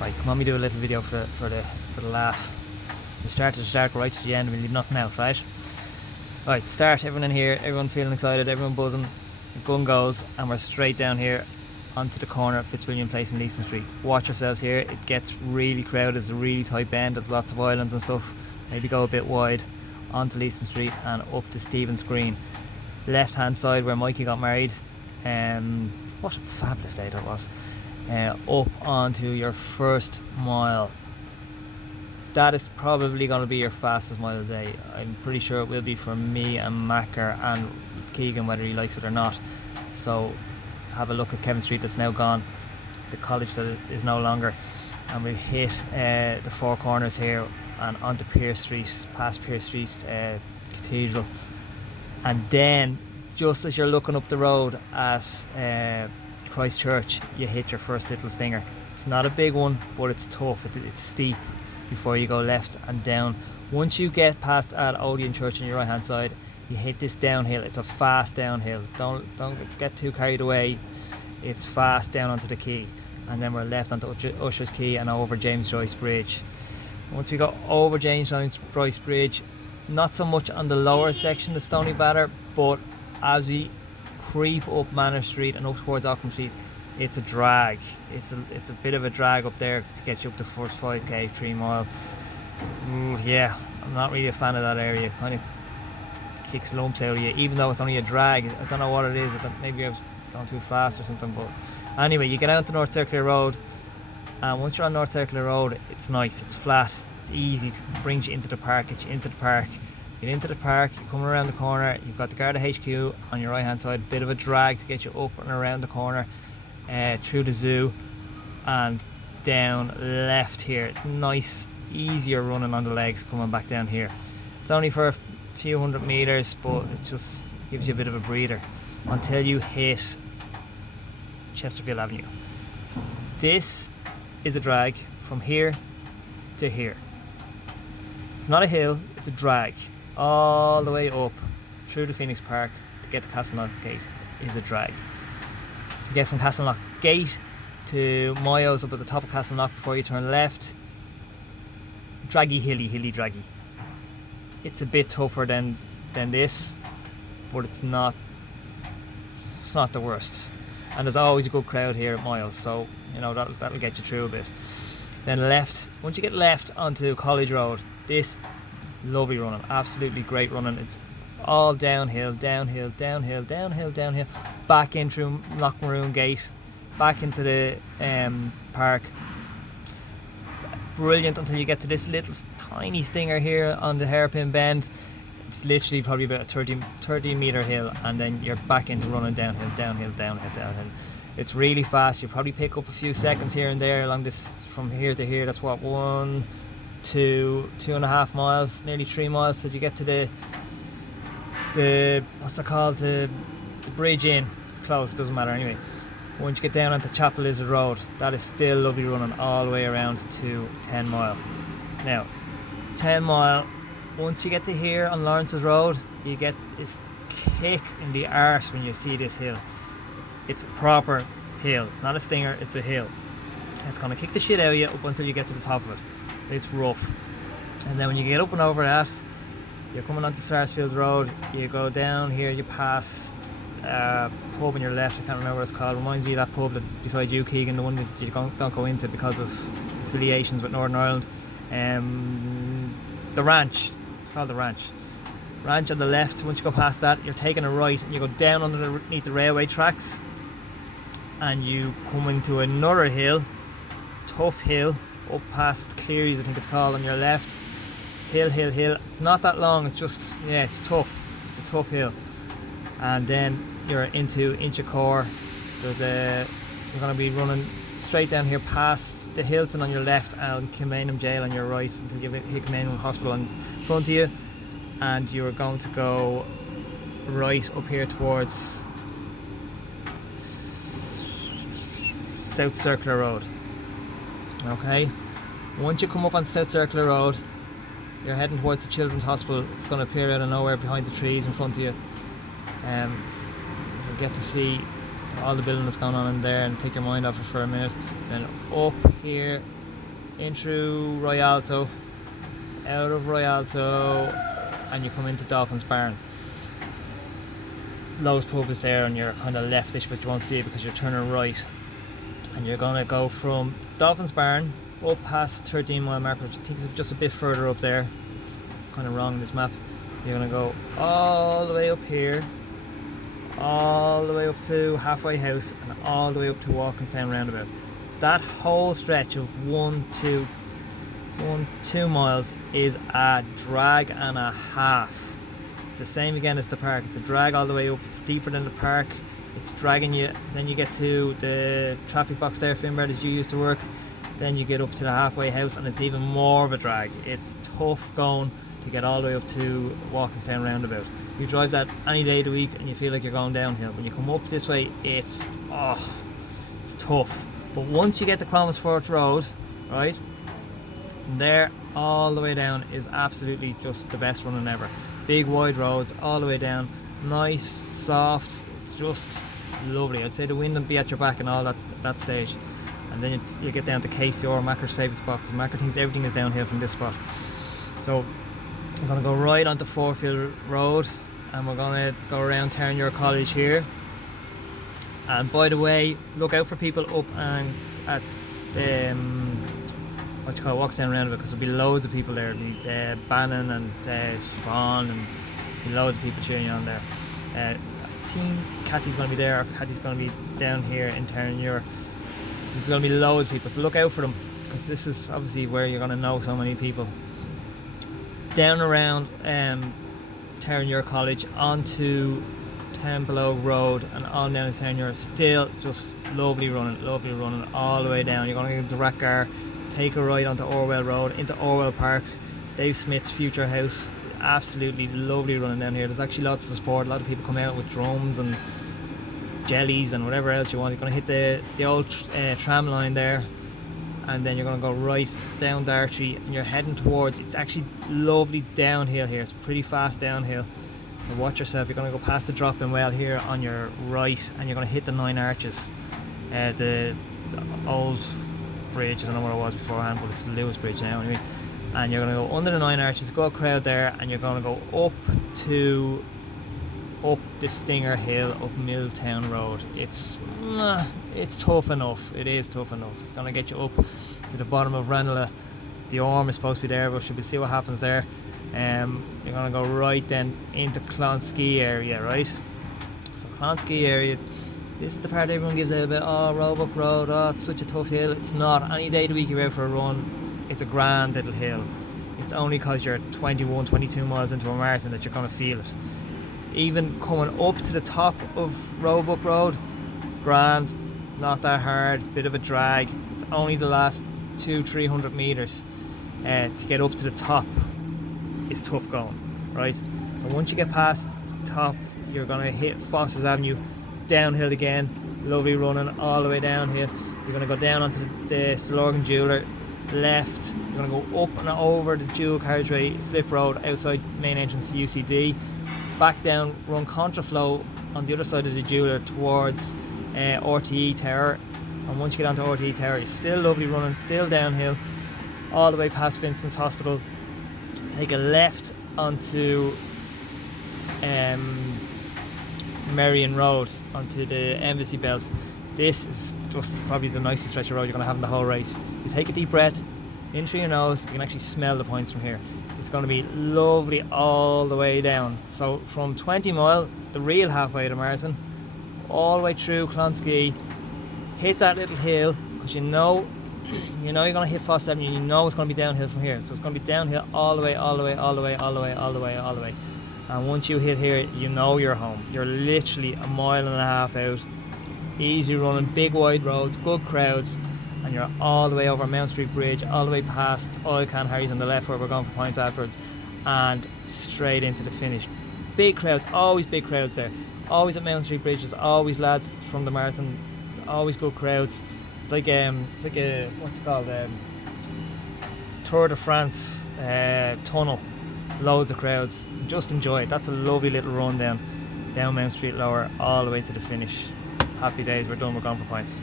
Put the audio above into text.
Right, come on, we do a little video for the laugh. We start at the start, go right to the end, we leave nothing out, right? Right, start, everyone in here, everyone feeling excited, everyone buzzing. The gun goes, and we're straight down here onto the corner of Fitzwilliam Place and Leeson Street. Watch yourselves here, it gets really crowded, it's a really tight bend, there's lots of islands and stuff. Maybe go a bit wide onto Leeson Street and up to Stephen's Green. Left hand side where Mikey got married. What a fabulous day that was. Up onto your first mile. That is probably going to be your fastest mile of the day. I'm pretty sure it will be for me and Macker and Keegan, whether he likes it or not. So have a look at Kevin Street, that's now gone, the college that is no longer, and we've hit the four corners here and onto Pearse Street, past Pearse Street Cathedral, and then just as you're looking up the road at Christchurch, you hit your first little stinger. It's not a big one, but it's tough, it's steep before you go left and down. Once you get past at Odeon Church on your right hand side, you hit this downhill. It's a fast downhill, don't get too carried away. It's fast down onto the quay, and then we're left onto Usher's Quay and over James Joyce Bridge. Once we got over James Joyce Bridge, not so much on the lower section of Stony Batter, but as we creep up Manor Street and up towards Auckland Street, it's a drag. It's a bit of a drag up there to get you up the first 5k, 3 mile. Yeah, I'm not really a fan of that area. It kind of kicks lumps out of you, even though it's only a drag. I don't know what it is. Maybe I was going too fast or something. But anyway, you get out to North Circular Road, and once you're on North Circular Road, it's nice, it's flat, it's easy, it brings you into the park, gets you into the park. Get into the park, you come around the corner, you've got the Garda HQ on your right hand side, bit of a drag to get you up and around the corner, through the zoo and down left here. Nice, easier running on the legs coming back down here. It's only for a few 100 meters, but it just gives you a bit of a breather until you hit Chesterfield Avenue. This is a drag from here to here. It's not a hill, it's a drag. All the way up through the Phoenix Park to get to Castleknock Gate is a drag. To get from Castleknock Gate to Mayo's up at the top of Castleknock before you turn left, draggy, hilly draggy. It's a bit tougher than this, but it's not the worst. And there's always a good crowd here at Mayo's, so you know that'll get you through a bit. Then left, once you get left onto College Road, this lovely running, absolutely great running. It's all downhill, back in through Lochmaroon Gate, back into the park. Brilliant until you get to this little tiny stinger here on the hairpin bend. It's literally probably about a 30 meter hill, and then you're back into running downhill. It's really fast. You probably pick up a few seconds here and there along this from here to here. That's what, 1, 2, 2.5 miles, nearly 3 miles till you get to the what's it called, the bridge in close. It doesn't matter anyway. Once you get down onto Chapel Lizard Road, that is still lovely running all the way around to 10 mile. Now 10 mile, once you get to here on Lawrence's Road, you get this kick in the arse when you see this hill. It's a proper hill, it's not a stinger, it's a hill. It's going to kick the shit out of you up until you get to the top of it. It's rough, and then when you get up and over that, you're coming onto Sarsfields Road, you go down here, you pass a pub on your left, I can't remember what it's called. It reminds me of that pub that beside you, Keegan, the one that you don't go into because of affiliations with Northern Ireland. The Ranch, it's called the Ranch on the left. Once you go past that, you're taking a right and you go down underneath the railway tracks, and you come into another hill, tough hill, up past Cleary's, I think it's called, on your left. Hill. It's not that long, it's just, yeah, it's tough. It's a tough hill. And then you're into Inchicore. You're going to be running straight down here past the Hilton on your left and Kilmainham Jail on your right until you hit Kilmainham Hospital in front of you. And you're going to go right up here towards South Circular Road. Okay, once you come up on South Circular Road, you're heading towards the Children's Hospital. It's going to appear out of nowhere behind the trees in front of you. You'll get to see all the building that's going on in there and take your mind off it for a minute. Then up here in through Rialto, out of Rialto, and you come into Dolphin's Barn. Lowe's pub is there on your kind of leftish, but you won't see it because you're turning right, and you're gonna go from Dolphin's Barn up past 13 mile marker, which I think is just a bit further up there. It's kind of wrong in this map. You're gonna go all the way up here, all the way up to Halfway House, and all the way up to Walkinstown roundabout. That whole stretch of 2 miles is a drag and a half. It's the same again as the park. It's a drag all the way up. It's steeper than the park. It's dragging you. Then you get to the traffic box there, Finbar, that you used to work. Then you get up to the Halfway House, and it's even more of a drag. It's tough going to get all the way up to Walkinstown roundabout. You drive that any day of the week and you feel like you're going downhill. When you come up this way, it's tough. But once you get to Clonmesfort Road, right, from there all the way down is absolutely just the best running ever. Big wide roads all the way down, nice, soft, it's lovely. I'd say the wind will be at your back and all that at that stage. And then you get down to KCR, Macker's favourite spot, because Macker thinks everything is downhill from this spot. So I'm going to go right onto Fourfield Road, and we're going to go around Terranure College here. And by the way, look out for people up and at Walkinstown roundabout, because there'll be loads of people there. There'll be Bannon and Siobhan, and be loads of people cheering you on there. I think Cathy's going to be there, or Cathy's going to be down here in Terranure. There's going to be loads of people, so look out for them, because this is obviously where you're going to know so many people. Down around Terranure College onto Templeogue Road and on down to Terranure. Still just lovely running all the way down. You're going to get the Rackgar, take a right onto Orwell Road into Orwell Park, Dave Smith's future house. Absolutely lovely running down here. There's actually lots of support. A lot of people come out with drums and jellies and whatever else you want. You're going to hit the old tram line there, and then you're going to go right down Dartry, and you're heading towards, it's actually lovely downhill here. It's pretty fast downhill. So watch yourself. You're going to go past the drop-in well here on your right, and you're going to hit the 9 Arches, the old bridge. I don't know what it was beforehand, but it's the Lewis Bridge now anyway. And you're going to go under the 9 Arches, go a crowd there, and you're going to go up the Stinger Hill of Milltown Road. It's tough enough. It is tough enough. It's going to get you up to the bottom of Ranelagh. The Orme is supposed to be there, but should we see what happens there. You're going to go right then into Clonskea area, right? So Clonskea area, this is the part everyone gives out about, oh, Roebuck Road, oh, it's such a tough hill. It's not. Any day of the week you're out for a run, it's a grand little hill. It's only because you're 21, 22 miles into a marathon that you're going to feel it. Even coming up to the top of Roebuck Road, it's grand, not that hard, bit of a drag. It's only the last 200-300 metres to get up to the top. It's tough going, right? So once you get past the top, you're going to hit Foster's Avenue, downhill again, lovely running all the way down here. You're going to go down onto the Stillorgan Jeweller, left. You're going to go up and over the dual carriageway slip road outside main entrance to UCD, back down, run contraflow on the other side of the jeweller towards RTE Tower, and once you get onto RTE Tower, you're still lovely running, still downhill all the way past Vincent's Hospital. Take a left onto Merrion Road, onto the Embassy Belt. This is just probably the nicest stretch of road you're going to have in the whole race. You take a deep breath in through your nose, you can actually smell the points from here. It's going to be lovely all the way down. So from 20 mile, the real halfway of the marathon, all the way through Clonskea, hit that little hill, because you know you're going to hit Foss Avenue, you know it's going to be downhill from here. So it's going to be downhill all the way. And once you hit here, you know you're home. You're literally a mile and a half out. Easy running, big wide roads, good crowds, and you're all the way over Mount Street Bridge, all the way past Oil Can Harry's on the left where we're going for points afterwards, and straight into the finish. Big crowds, always big crowds there. Always at Mount Street Bridge, there's always lads from the marathon, there's always good crowds. It's like a what's it called, Tour de France tunnel. Loads of crowds. Just enjoy it. That's a lovely little run down Mount Street Lower all the way to the finish. Happy days, we're done, we're gone for points.